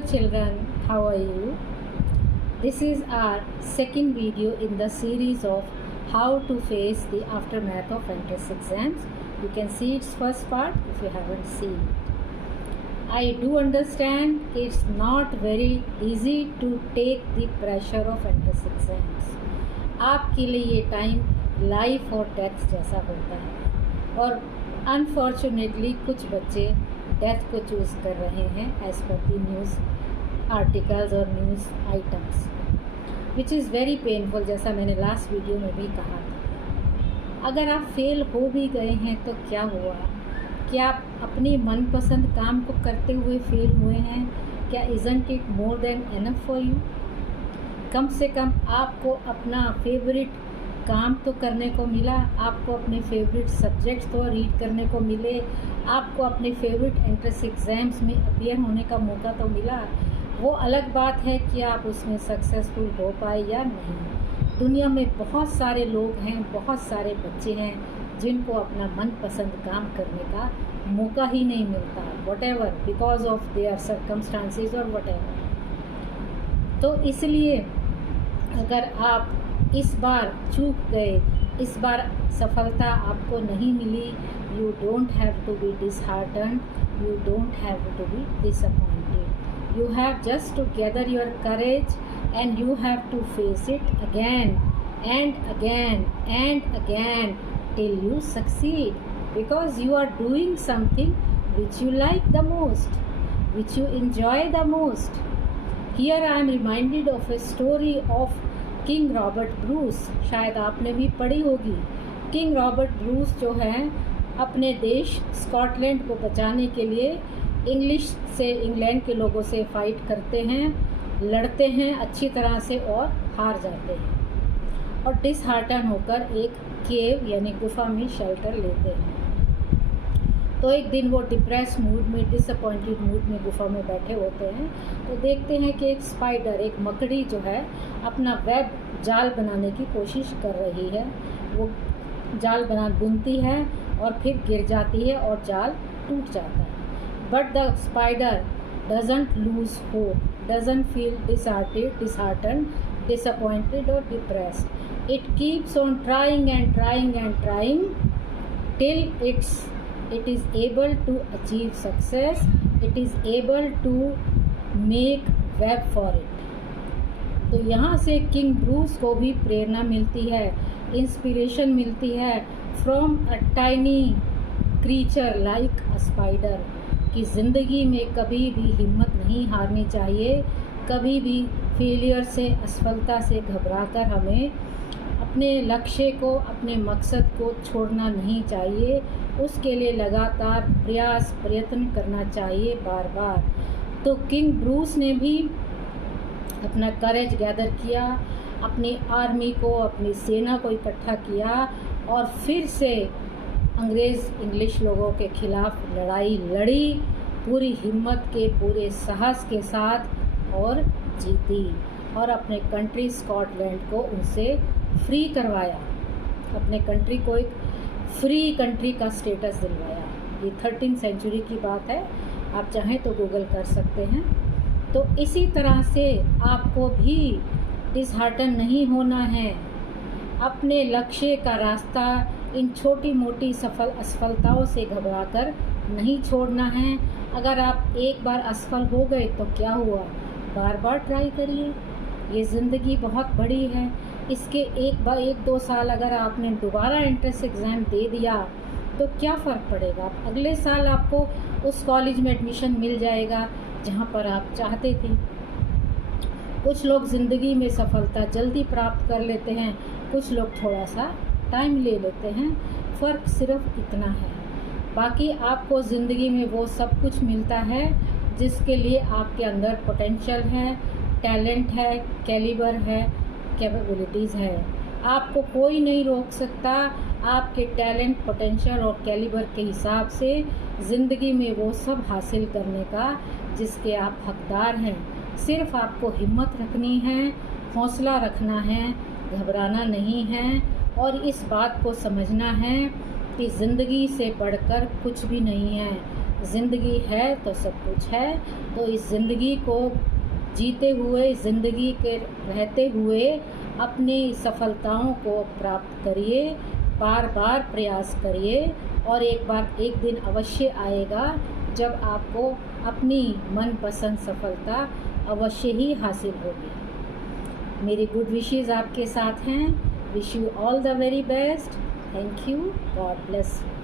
children, how are you? This is our second video in the series of how to face the aftermath of entrance exams. You can see its first part if you haven't seen it. I do understand it's not very easy to take the pressure of entrance exams. आपके लिए ये time life और death जैसा होता है और unfortunately कुछ बच्चे डेथ को चूज़ कर रहे हैं एज़ पर दी न्यूज़ आर्टिकल्स और news items, which is very painful. जैसा मैंने लास्ट वीडियो में भी कहा था, अगर आप फेल हो भी गए हैं तो क्या हुआ? क्या आप अपनी मनपसंद काम को करते हुए फेल हुए हैं? क्या isn't it more than enough for you? कम से कम आपको अपना फेवरेट काम तो करने को मिला, आपको अपने फेवरेट सब्जेक्ट्स तो रीड करने को मिले, आपको अपने फेवरेट एंट्रेंस एग्ज़ाम्स में अपीयर होने का मौका तो मिला। वो अलग बात है कि आप उसमें सक्सेसफुल हो पाए या नहीं। दुनिया में बहुत सारे लोग हैं, बहुत सारे बच्चे हैं जिनको अपना मनपसंद काम करने का मौका ही नहीं मिलता, whatever, because of their circumstances और व्हाटएवर। तो इसलिए अगर आप इस बार चूक गए, इस बार सफलता आपको नहीं मिली, you don't have to be disheartened, you don't have to be disappointed. You have just to gather your courage and you have to face it again and again and again till you succeed, because you are doing something which you like the most, which you enjoy the most. Here I am reminded of a story of king Robert Bruce. शायद आपने भी पढ़ी होगी। King Robert Bruce जो हैं अपने देश Scotland को बचाने के लिए इंग्लैंड के लोगों से फाइट करते हैं, लड़ते हैं अच्छी तरह से और हार जाते हैं और डिसहार्टन होकर एक केव यानी गुफा में शेल्टर लेते हैं। तो एक दिन वो डिप्रेस मूड में, डिसअपॉइंटेड मूड में गुफा में बैठे होते हैं तो देखते हैं कि एक स्पाइडर, एक मकड़ी जो है अपना वेब जाल बनाने की कोशिश कर रही है। वो जाल बुनती है और फिर गिर जाती है और जाल टूट जाता है। But the spider doesn't lose hope, doesn't feel disheartened, disappointed or depressed. It keeps on trying and trying and trying till it is able to achieve success, it is able to make web for it. तो यहाँ से king Bruce को भी प्रेरणा मिलती है, inspiration मिलती है from a tiny creature like a spider, कि ज़िंदगी में कभी भी हिम्मत नहीं हारनी चाहिए, कभी भी फेलियर से, असफलता से घबराकर हमें अपने लक्ष्य को, अपने मकसद को छोड़ना नहीं चाहिए। उसके लिए लगातार प्रयत्न करना चाहिए बार बार। तो किंग ब्रूस ने भी अपना करेज गैदर किया, अपनी आर्मी को, अपनी सेना को इकट्ठा किया और फिर से इंग्लिश लोगों के खिलाफ लड़ाई लड़ी, पूरी हिम्मत के, पूरे साहस के साथ और जीती और अपने कंट्री स्कॉटलैंड को उनसे फ्री करवाया, अपने कंट्री को एक फ्री कंट्री का स्टेटस दिलवाया। ये 13वीं सेंचुरी की बात है, आप चाहें तो गूगल कर सकते हैं। तो इसी तरह से आपको भी डिसहार्टन नहीं होना है, अपने लक्ष्य का रास्ता इन छोटी मोटी असफलताओं से घबराकर नहीं छोड़ना है। अगर आप एक बार असफल हो गए तो क्या हुआ, बार बार ट्राई करिए। ये ज़िंदगी बहुत बड़ी है, इसके एक दो साल अगर आपने दोबारा एंट्रेंस एग्ज़ाम दे दिया तो क्या फ़र्क पड़ेगा? अगले साल आपको उस कॉलेज में एडमिशन मिल जाएगा जहाँ पर आप चाहते थे। कुछ लोग ज़िंदगी में सफलता जल्दी प्राप्त कर लेते हैं, कुछ लोग थोड़ा सा टाइम ले लेते हैं, फ़र्क सिर्फ इतना है। बाकी आपको ज़िंदगी में वो सब कुछ मिलता है जिसके लिए आपके अंदर पोटेंशियल है, टैलेंट है, कैलिबर है, कैपेबिलिटीज़ है। आपको कोई नहीं रोक सकता आपके टैलेंट, पोटेंशियल और कैलिबर के हिसाब से ज़िंदगी में वो सब हासिल करने का जिसके आप हकदार हैं। सिर्फ आपको हिम्मत रखनी है, हौसला रखना है, घबराना नहीं है और इस बात को समझना है कि ज़िंदगी से बढ़कर कुछ भी नहीं है। ज़िंदगी है तो सब कुछ है। तो इस ज़िंदगी को जीते हुए, ज़िंदगी के रहते हुए अपनी सफलताओं को प्राप्त करिए, बार बार प्रयास करिए, और एक दिन अवश्य आएगा जब आपको अपनी मनपसंद सफलता अवश्य ही हासिल होगी। मेरी गुड विशेज़ आपके साथ हैं। Wish you all the very best. Thank you. God bless you.